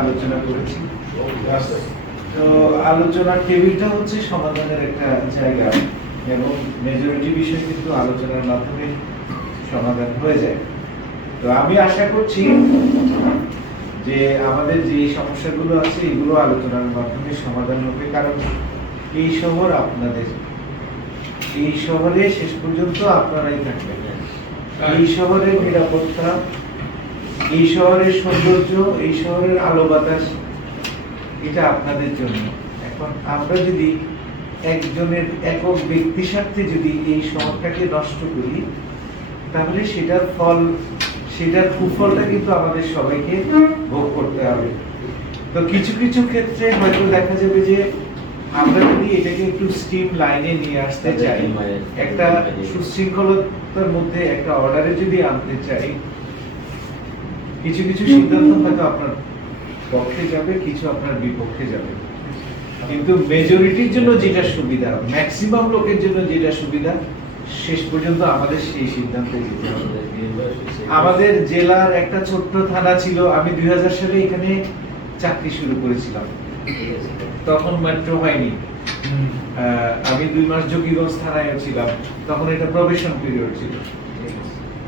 আলোচনা করেছি। তো আলোচনার টেবিলটা হচ্ছে সমাধানের একটা জায়গা এবং মেজরিটি বিষয় কিন্তু আলোচনার মাধ্যমে সমাধান হয়ে যায়। তো আমি আশা করছি যে আমাদের যে সমস্যাগুলো আছে, এগুলো আলোচনার মাধ্যমে সমাধান হবে। কারণ এই শহর আপনাদের, এই শহরে শেষ পর্যন্ত আপনারাই থাকবেন। এই শহরের নিরাপত্তা এই শহরের সৌন্দর্য এই শহরের আলো বাতাস এটা আপনাদের জন্য। এখন আমরা যদি একজনের একক ব্যক্তি স্বার্থে যদি এই শহরটাকে নষ্ট করি তাহলে সেটার ফল সেটার কুফলটা কিন্তু আমাদের সবাইকে ভোগ করতে হবে। তো কিছু কিছু ক্ষেত্রে হয়তো দেখা যাবে যে আমরা যদি এটাকে একটু স্টিম লাইনে নিয়ে আসতে চাই একটা সুশৃঙ্খলতার মধ্যে একটা অর্ডারে যদি আনতে চাই কিছু কিছু সিদ্ধান্ত হয়তো আপনার পক্ষে যাবে কিছু আপনার বিপক্ষে যাবে। কিন্তু মেজরিটির জন্য যেটা সুবিধা ম্যাক্সিমাম লোকের জন্য যেটা সুবিধা শেষ পর্যন্ত আমাদের সেই সিদ্ধান্তে যেতে হবে। আমাদের জেলার একটা ছোট্ট থানা ছিল আমি দুই হাজার সালে এখানে চাকরি শুরু করেছিলাম। তখন মেট্রো হয়নি। আহ, আমি দুই মাস যোগীগঞ্জ থানায় ছিলাম। তখন এটা প্রবেশন পিরিয়ড ছিল।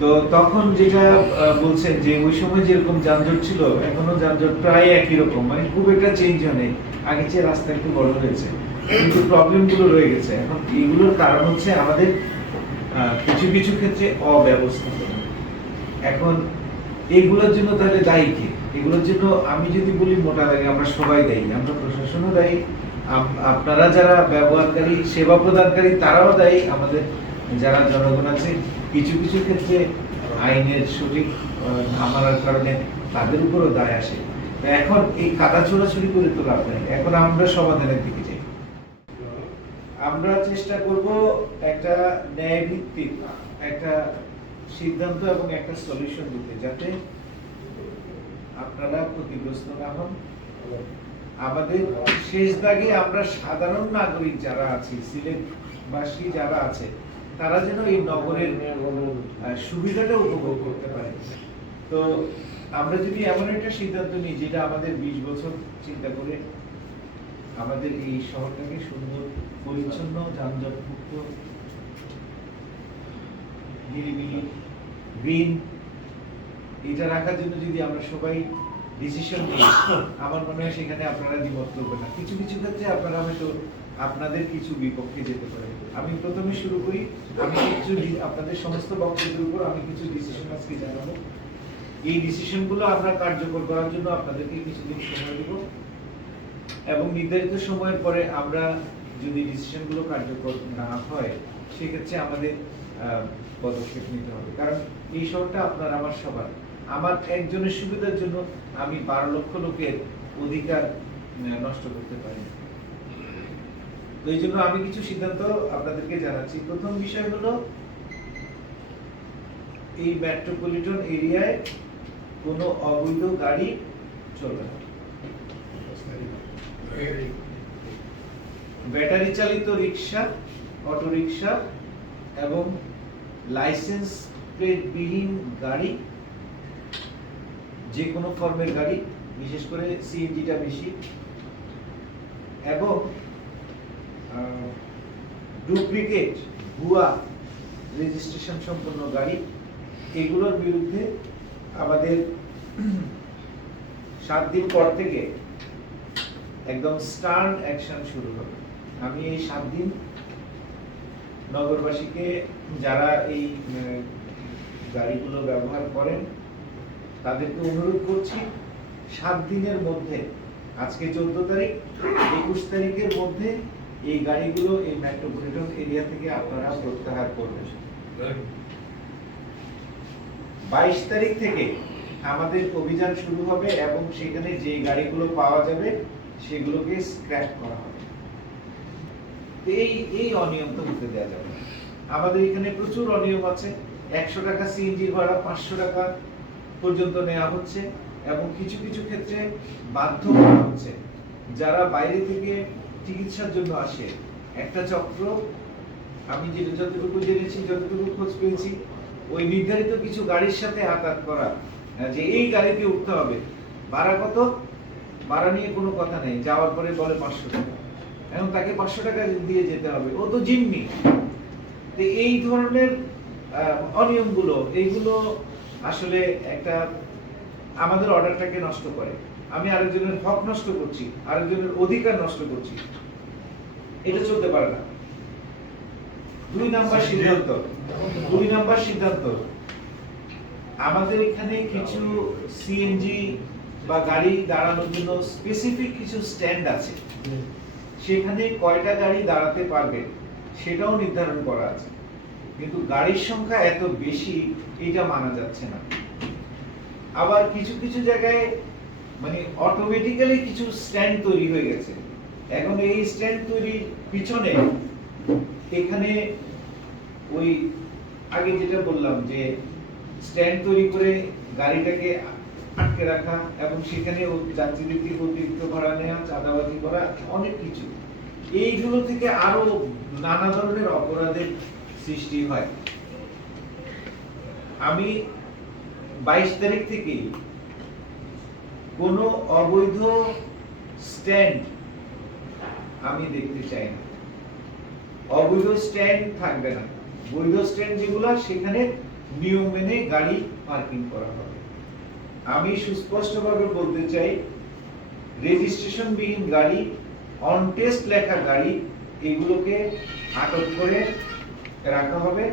তো তখন যেটা বলছেন যে ওই সময় যেরকম যানজট ছিল, এখনও যানজট প্রায় একই রকম। মানে খুব একটা চেঞ্জ হয়নি আগে চেয়ে রাস্তা একটু বড় হয়েছে। কিন্তু প্রবলেমগুলো রয়ে গেছে। এখন এগুলোর কারণ হচ্ছে আমাদের কিছু কিছু ক্ষেত্রে অব্যবস্থাপনা। এখন এগুলোর জন্য তাহলে দায়ী কে? এগুলোর জন্য আমি যদি বলি মোটা দায়ী, আমরা সবাই দায়ী। আমরা প্রশাসনও দায়ী। আপ- আপনারা যারা ব্যবহারকারী, সেবা প্রদানকারী, তারাও দায়ী। আমাদের যারা জনগণ আছে কিছু কিছু ক্ষেত্রে আইনের সঠিক না মানার কারণে তাদের উপরও দায় আসে। তো এখন এই কাদা ছোড়াছুড়ি করে তো লাভ নাই। এখন আমরা সমাধানের দিকে যাই। আমরা চেষ্টা করব একটা ন্যায় ভিত্তিক একটা সিদ্ধান্ত এবং একটা সলিউশন দিতে, যাতে আপনারা ক্ষতিগ্রস্ত না হন। আমাদের শেষ দাগে আমরা সাধারণ নাগরিক যারা আছি, সিলেটবাসী যারা আছে তারা যেন এই নগরের সুবিধাটা উপভোগ করতে পারে। তো আমরা যদি এমন একটা সিদ্ধান্ত নিই যেটা আমাদের বিশ বছর চিন্তা করে আমাদের এই শহরটাকে সুন্দর, পরিচ্ছন্ন যানজট মুক্ত নিরিবিলি গ্রিন, এটা রাখার জন্য যদি আমরা সবাই ডিসিশন নিই, আমার মনে হয় সেখানে আপনারা দ্বিমত করবেন না। কিছু কিছু ক্ষেত্রে আপনারা হয়তো আপনাদের কিছু বিপক্ষে যেতে পারে আমি প্রথমে শুরু করি। আমি কিছু আপনাদের সমস্ত বক্তব্যের উপর আমি কিছু ডিসিশন আজকে জানাব, এই ডিসিশনগুলো আমরা কার্যকর করার জন্য আপনাদেরকে কিছুদিন সময় দেব এবং নির্ধারিত সময়ের পরে আমরা যদি ডিসিশনগুলো কার্যকর না হয়, সেক্ষেত্রে আমাদের পদক্ষেপ নিতে হবে। কারণ এই শহরটা আপনার আমার সবার। আমার একজনের সুবিধার জন্য আমি বারো লক্ষ লোকের অধিকার নষ্ট করতে পারি না। তো এই জন্য আমি কিছু সিদ্ধান্ত আপনাদেরকে জানাচ্ছি। প্রথম বিষয় হলো, এই মেট্রোপলিটন এরিয়ায় কোনো অবৈধ গাড়ি চলবে না। ব্যাটারি চালিত রিক্সা অটো রিক্সা এবং লাইসেন্স প্লেট বিহীন গাড়ি, যে কোনো ফর্মের গাড়ি, বিশেষ করে সিএনজিটা বেশি। এবং ডুপ্লিকেট ভুয়া রেজিস্ট্রেশন সম্পন্ন গাড়ি, এগুলোর বিরুদ্ধে আমাদের সাত দিন পর থেকে একদম স্টার্ন অ্যাকশন শুরু হবে। আমি এই সাত দিন নগরবাসীকে যারা এই গাড়িগুলো ব্যবহার করেন, তাদেরকে অনুরোধ করছি, সাত দিনের মধ্যে, আজকে চোদ্দ তারিখ, একুশ তারিখের মধ্যে এই গাড়িগুলো এই মেট্রোপলিটন এরিয়া থেকে আপনারা প্রত্যাহার করবেন। বাইশ তারিখ থেকে আমাদের অভিযান শুরু হবে এবং সেখানে যে গাড়িগুলো পাওয়া যাবে সেগুলোকে স্ক্র্যাপ করা হবে। এই এই অনিয়ম তো হতে দেওয়া যাবে না। আমাদের এখানে প্রচুর অনিয়ম আছে। একশো টাকা সিএনজি ভাড়া পাঁচশো টাকা পর্যন্ত নেওয়া হচ্ছে এবং কিছু কিছু ক্ষেত্রে বাধ্য করা হচ্ছে। যারা বাইরে থেকে চিকিৎসার জন্য আসে। একটা চক্র, আমি যেটা যতটুকু জেনেছি, যতটুকু খোঁজ পেয়েছি, ওই নির্ধারিত কিছু গাড়ির সাথে আঘাত করা যে এই গাড়িতে উঠতে হবে। ভাড়া কত? ভাড়া নিয়ে কোনো কথা নেই। যাওয়ার পরে বলে পাঁচশো টাকা। এখন তাকে পাঁচশো টাকা দিয়ে যেতে হবে। ও তো জিম্মি। তো এই ধরনের অনিয়মগুলো, এইগুলো আসলে একটা আমাদের অর্ডারটাকে নষ্ট করে। আমি আরেকজনের হক নষ্ট করছি আরেকজনের অধিকার নষ্ট করছি। এটা চলতে পারে না। দুই নাম্বার সিদ্ধান্ত। দুই নাম্বার সিদ্ধান্ত। আমাদের এখানে কিছু সিএনজি বা গাড়ি দাঁড়ানোর জন্য স্পেসিফিক কিছু স্ট্যান্ড আছে। সেখানে কয়টা গাড়ি দাঁড়াতে পারবে সেটাও নির্ধারণ করা আছে। কিন্তু গাড়ির সংখ্যা এত বেশি এটা মানা যাচ্ছে না। আবার কিছু কিছু জায়গায় মানে অটোমেটিক্যালি কিছু স্ট্যান্ড তৈরি হয়ে গেছে। এখন এই স্ট্যান্ড তৈরির পিছনে এখানে ওই আগে যেটা বললাম যে স্ট্যান্ড তৈরি করে গাড়িটাকে আটকে রাখা এবং সেখানে ও- যাত্রীদের থেকে অতিরিক্ত ভাড়া নেওয়া, চাঁদাবাজি করা, অনেক কিছু। এইগুলো থেকে আরও নানা ধরনের অপরাধের সৃষ্টি হয়। আমি বাইশ তারিখ থেকেই কোনো অবৈধ স্ট্যান্ড আমি দেখতে চাই না। অবৈধ স্ট্যান্ড থাকবে না। বৈধ স্ট্যান্ড যেগুলো, সেখানে নিয়ম মেনে গাড়ি পার্কিং করা হবে। আমি সুস্পষ্টভাবে বলতে চাই রেজিস্ট্রেশন বিহীন গাড়ি অন টেস্ট লেখা গাড়ি, এগুলোকে আটক করে রাখা হবে।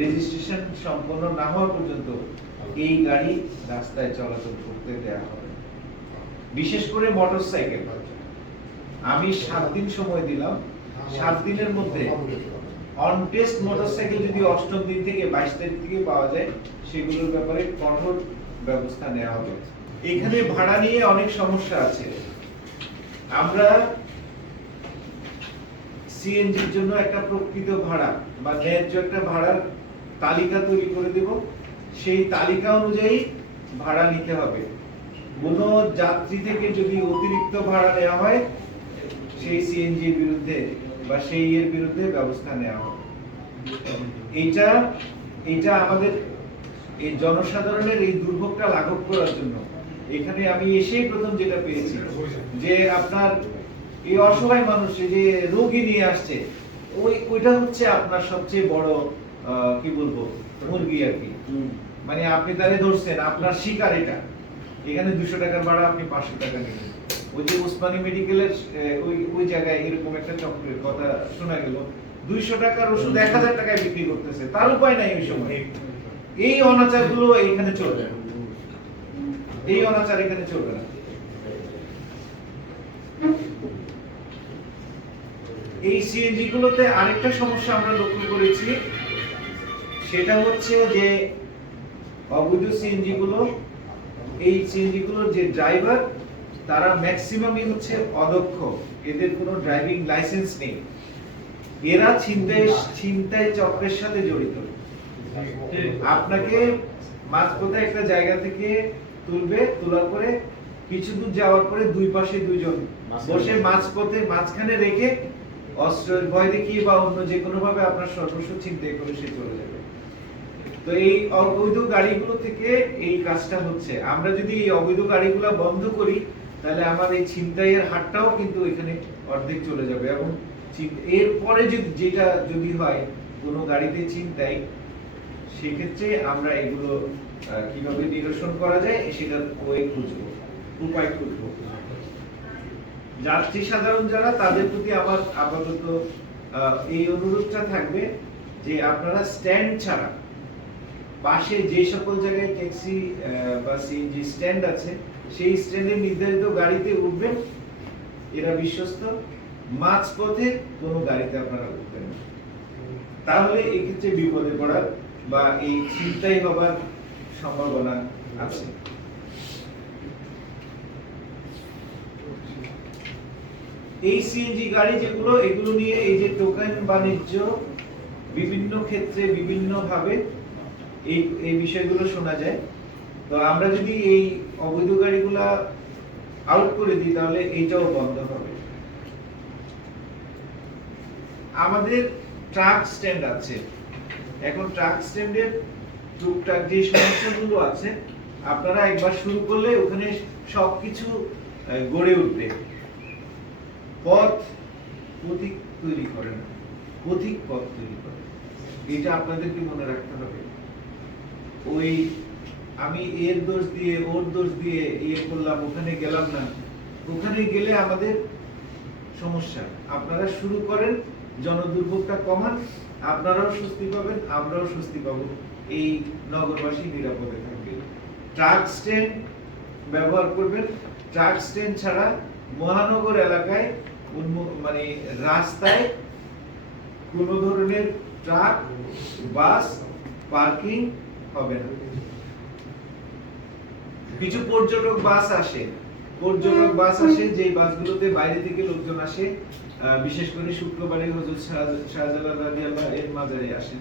রেজিস্ট্রেশন সম্পন্ন না হওয়া পর্যন্ত এই গাড়ি রাস্তায় চলাচল করতে দেওয়া হবে। বিশেষ করে মোটরসাইকেল আমি সাত দিন সময় দিলাম, সাত দিনের মধ্যে অন টেস্ট মোটরসাইকেল যদি অষ্টম দিন থেকে বাইশ তারিখ থেকে পাওয়া যায়, সেগুলোর ব্যাপারে কঠোর ব্যবস্থা নেওয়া হবে। এখানে ভাড়া নিয়ে অনেক সমস্যা আছে। আমরা সিএনজির জন্য একটা প্রকৃত ভাড়া বা ন্যায্য একটা ভাড়ার তালিকা তৈরি করে দেব। সেই তালিকা অনুযায়ী ভাড়া নিতে হবে। কোনো যাত্রী থেকে যদি অতিরিক্ত ভাড়া নেওয়া হয় সেই সিএনজির বিরুদ্ধে বা সেই এর বিরুদ্ধে ব্যবস্থা নেওয়া হবে। এইটা এইটা আমাদের এই জনসাধারণের এই দুর্ভোগটা লাঘব করার জন্য। এখানে আমি এসেই প্রথম যেটা পেয়েছি যে আপনার এই অসহায় মানুষ যে রোগী নিয়ে আসছে ওই ওইটা হচ্ছে আপনার সবচেয়ে বড় কি বলব মুরগি আর কি। মানে আপনি তারে ধরছেন আপনার শিকার এটা। এখানে দুশো টাকার ভাড়া আপনি পাঁচশো টাকা নেবেন ওই যে উসমানী মেডিকেলের ওই ওই জায়গায় এরকম একটা চক্রের কথা শোনা গেল। দুইশো টাকার ওষুধ এক হাজার টাকায় বিক্রি করতেছে। তার উপায় নাই ওই সময়। এই অনাচারগুলো এখানে চলবে। এই অনাচার এখানে চলবে না। এই সিএনজি গুলোতে আরেকটা সমস্যা আমরা লক্ষ্য করেছি। সেটা হচ্ছে যে অবৈধ সিএনজি গুলো এই সিএনজি গুলোর যে ড্রাইভার, তারা ম্যাক্সিমামই হচ্ছে অদক্ষ। এদের কোনো ড্রাইভিং লাইসেন্স নেই। এরা ছিনতাই ছিনতাই চক্রের সাথে জড়িত। আপনাকে মাঝপথে একটা জায়গা থেকে তুলবে, তোলার পরে কিছু দূর যাওয়ার পরে দুই পাশে দুইজন বসে মাঝপথে মাঝখানে রেখে অস্ত্রের ভয় দেখিয়ে বা অন্য যে কোনো ভাবে আপনার সর্বস্ব চিন্তাই করে সে চলে যাবে। তো এই অবৈধ গাড়িগুলো থেকে এই কাজটা হচ্ছে। আমরা যদি এই অবৈধ গাড়িগুলো বন্ধ করি, তাহলে আমার এই ছিনতাইয়ের হারটাও কিন্তু এখানে অর্ধেক চলে যাবে এবং এরপরে যদি যেটা যদি হয় কোনো গাড়িতে ছিনতাই, সেক্ষেত্রে আমরা এগুলো কীভাবে নিরসন করা যায় সেটা ওয়ে খুঁজবো, উপায় খুঁজবো। যাত্রী সাধারণ যারা, তাদের প্রতি আমার আপাতত এই অনুরোধটা থাকবে যে আপনারা স্ট্যান্ড ছাড়া পাশে যে সকল জায়গায় ট্যাক্সি বা সিএনজি স্ট্যান্ড আছে, সেই স্ট্যান্ডে নির্ধারিত গাড়িতে উঠবেন। এরা বিশ্বস্ত। মাঝপথে কোনো গাড়িতে আপনারা উঠবেন তাহলে এক্ষেত্রে বিপদে পড়ার বা এই চিন্তাই হবার সম্ভাবনা আছে। এই সিএনজি গাড়ি যেগুলো, এগুলো নিয়ে এই যে টোকেন বাণিজ্য বিভিন্ন ক্ষেত্রে বিভিন্ন ভাবে এই এই বিষয়গুলো শোনা যায়। তো আমরা যদি এই অবৈধ গাড়িগুলা আউট করে দিই, তাহলে এইটাও বন্ধ হবে। আমাদের ট্রাক স্ট্যান্ড আছে। এখন ট্রাক স্ট্যান্ডের টুকটাক যে সমস্যাগুলো আছে, আপনারা একবার শুরু করলে ওখানে সবকিছু গড়ে উঠবে। পথ পথিক তৈরি করে না। পথিক পথ তৈরি করে। এটা আপনাদেরকে মনে রাখতে হবে। ওই আমি এর দোষ দিয়ে, ওর দোষ দিয়ে ইয়ে করলাম, ওখানে গেলাম না। ওখানে গেলে আমাদের সমস্যা। আপনারা শুরু করেন, জনদুর্ভোগটা কমান, আপনারাও স্বস্তি পাবেন, আমরাও স্বস্তি পাবো। এই নগরবাসী নিরাপদে থাকবে ট্রাক স্ট্যান্ড ব্যবহার করবেন। ট্রাক স্ট্যান্ড ছাড়া মহানগর এলাকায় মানে রাস্তায় কোন ধরনের ট্রাক, বাস, পার্কিং হবে না। কিছু পর্যটক বাস আসে। পর্যটক বাস আসে যে বাসগুলোতে বাইরে থেকে লোকজন আসে বিশেষ করে শুক্রবারে হযরত শাহ- শাহজালাল এর মাজারে আসে।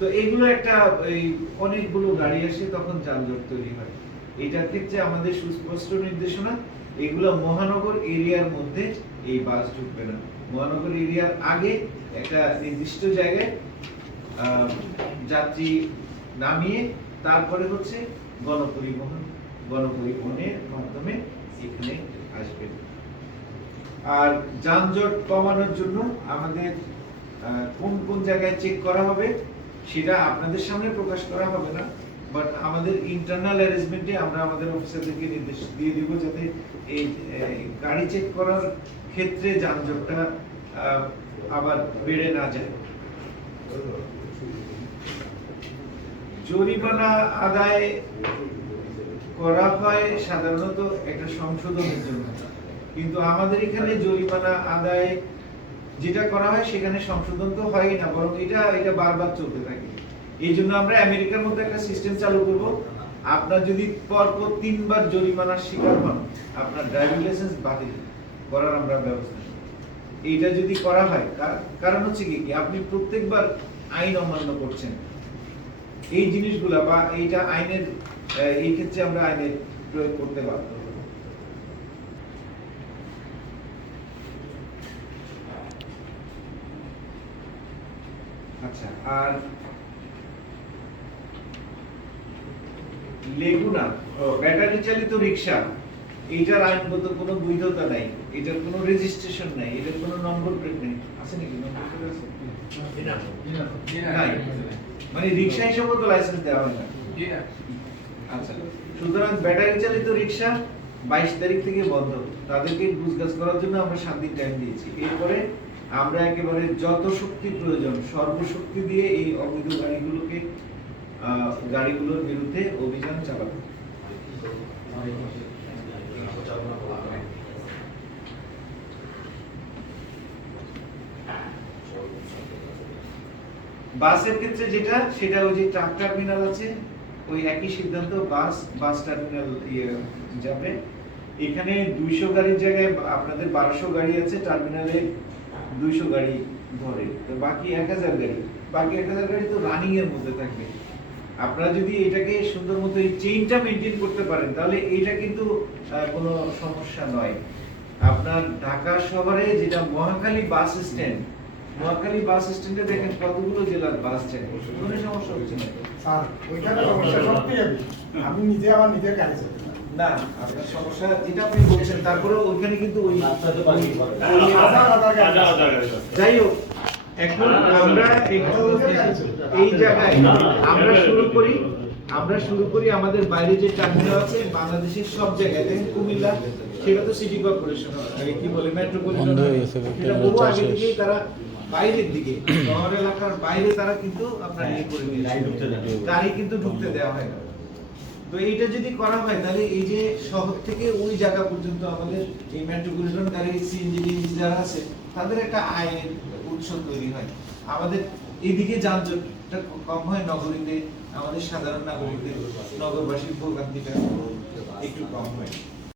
তো এগুলো একটা, এই অনেকগুলো গাড়ি আসে, তখন যানজট তৈরি হয়। এটার ক্ষেত্রে আমাদের সুস্পষ্ট নির্দেশনা, এগুলো মহানগর এরিয়ার মধ্যে এই বাস ঢুকবে না। মহানগর এরিয়ার আগে একটা নির্দিষ্ট জায়গায় যাত্রী নামিয়ে তারপরে হচ্ছে গণপরিবহন, গণপরিবহনের মাধ্যমে এখানে আসবে আর যানজট কমানোর জন্য আমাদের কোন কোন জায়গায় চেক করা হবে সেটা আপনাদের সামনে প্রকাশ করা হবে না বাট আমাদের ইন্টারনাল অ্যারেঞ্জমেন্টে আমরা আমাদের অফিসারদেরকে নির্দেশ দিয়ে দিব যাতে এই গাড়ি চেক করার ক্ষেত্রে যানজটটা আবার বেড়ে না যায়। জরিমানা আদায় করা হয় সাধারণত একটা সংশোধনের জন্য। কিন্তু আমাদের এখানে জরিমানা আদায় যেটা করা হয় সেখানে সংশোধন তো হয় না, বরং এটা এটা বারবার চলতে থাকে। এই জন্য আমরা আমেরিকার মধ্যে একটা সিস্টেম চালু করব। আপনার যদি পরপর তিনবার জরিমানার শিকার হন, আপনার ড্রাইভিং লাইসেন্স বাতিল করার আমরা ব্যবস্থা এইটা যদি করা হয়, কার- কারণ হচ্ছে কি, আপনি প্রত্যেকবার আইন অমান্য করছেন। এই জিনিসগুলা বা এইটা আইনের এই ক্ষেত্রে আমরা আইনের প্রয়োগ করতে বাধ্য। আচ্ছা আর লেগুনা ব্যাটারি চালিত রিক্সা এইটার আইনগত কোনো বৈধতা নাই এটার কোনো রেজিস্ট্রেশন নাই এটার কোনো নম্বর প্লেট নেই আছে নাকি নম্বর প্লেট আছে নাই মানে রিক্সা হিসেবে তো লাইসেন্স দেওয়া হয় না। আচ্ছা সুতরাং ব্যাটারি চালিত রিক্সা বাইশ তারিখ থেকে বন্ধ। তাদেরকে গুজগাছ করার জন্য আমরা সাত দিন টাইম দিয়েছি। এরপরে আমরা একেবারে যত শক্তি প্রয়োজন সর্বশক্তি দিয়ে এই অবৈধ গাড়িগুলোকে গাড়িগুলোর বিরুদ্ধে অভিযান চালাবো। বাসের ক্ষেত্রে যেটা, সেটা ওই যে ট্রাক টার্মিনাল আছে, ওই একই সিদ্ধান্ত বাস বাস টার্মিনাল ইয়ে যাবে। এখানে দুইশো গাড়ির জায়গায় আপনাদের বারোশো গাড়ি আছে, টার্মিনালে দুইশো গাড়ি ধরে। তো বাকি এক হাজার গাড়ি। বাকি এক হাজার গাড়ি তো রানিং এর মধ্যে থাকবে। আপনারা যদি এটাকে সুন্দর মতো এই চেইনটা মেনটেন করতে পারেন, তাহলে এটা কিন্তু কোনো সমস্যা নয়। আপনার ঢাকা শহরে যেটা Mohakhali bus stand Mohakhali bus স্ট্যান্ডে দেখেন কতগুলো জেলার বাস স্ট্যান্ড কোনো সমস্যা হচ্ছে না স্যার ওইখানে সমস্যা সত্যি আমি নিজে আমার নিজের গাড়ি চালাই না আপনার সমস্যা যেটা আপনি বলছেন তারপরে ওইখানে কিন্তু ওই যাই হোক এখন আমরা একটু এই জায়গায় আমরা শুরু করি আমরা শুরু করি আমাদের বাইরে যে টার্মিনাল আছে বাংলাদেশের সব জায়গায় দেখেন কুমিল্লা সেটা তো সিটি কর্পোরেশন কি বলে মেট্রোপলিটন বহু আগে থেকেই তারা বাইরের দিকে শহর এলাকার বাইরে তারা কিন্তু আপনার ইয়ে করে নিয়েছে। গাড়ি কিন্তু ঢুকতে দেওয়া হয় না। তো এইটা যদি করা হয় তাহলে এই যে শহর থেকে ওই জায়গা পর্যন্ত আমাদের এই মেট্রোপলিটন গাড়ি সিএনজি যারা আছে তাদের একটা আয়ের উৎস তৈরি হয়। আমাদের এদিকে যানজটটা কম হয় নগরীতে আমাদের সাধারণ নাগরিকদের নগরবাসীর ভোগান্তিটা একটু কম হয়।